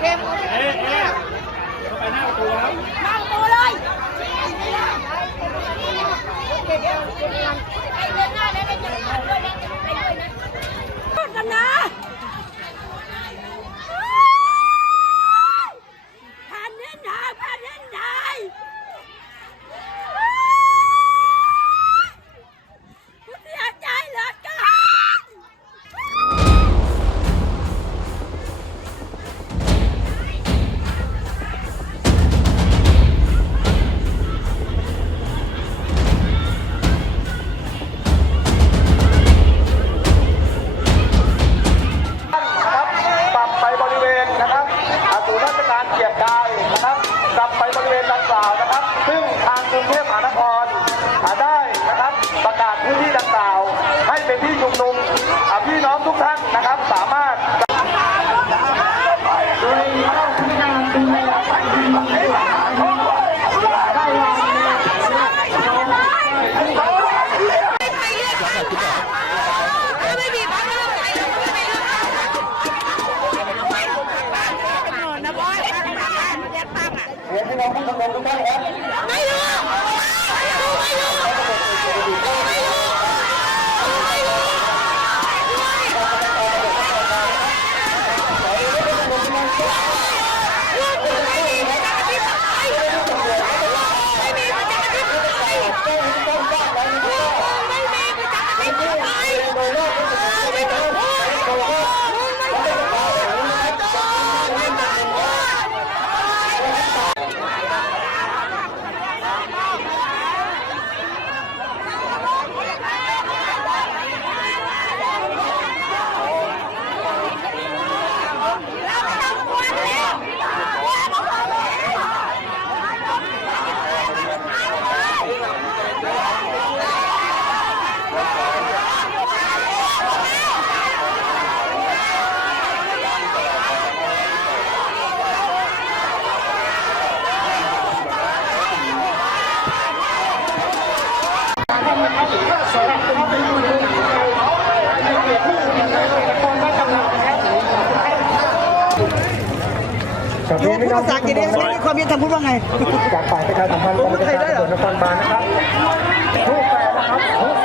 เอ๊ะเอ๊ะไปหน้าประตูครับนั่งตัวเลย นะครับกลับไปบริเวณดังกล่าวนะครับ ซึ่งทางกรุงเทพมหานครอ่าได้นะครับประกาศพื้นที่ดังกล่าว ให้เป็นที่ชุมนุมอ่าพี่น้องทุกท่านนะครับ สามารถ ไม่มีพักเรื่องไหนไม่มีเรื่องนะบอยเรียกตั้งอะ เรียนพี่น้องผู้ชมนุมทุกท่านครับไม่รู้ไม่รู้ไม่รู้ ยูพูดภาษาเกฤษได้ไม่ความเย็นทำพูดว่าไงจากฝ่ายประชาสัมพันธ์ของระชนครบาลนะครับผู้แปลนะครับ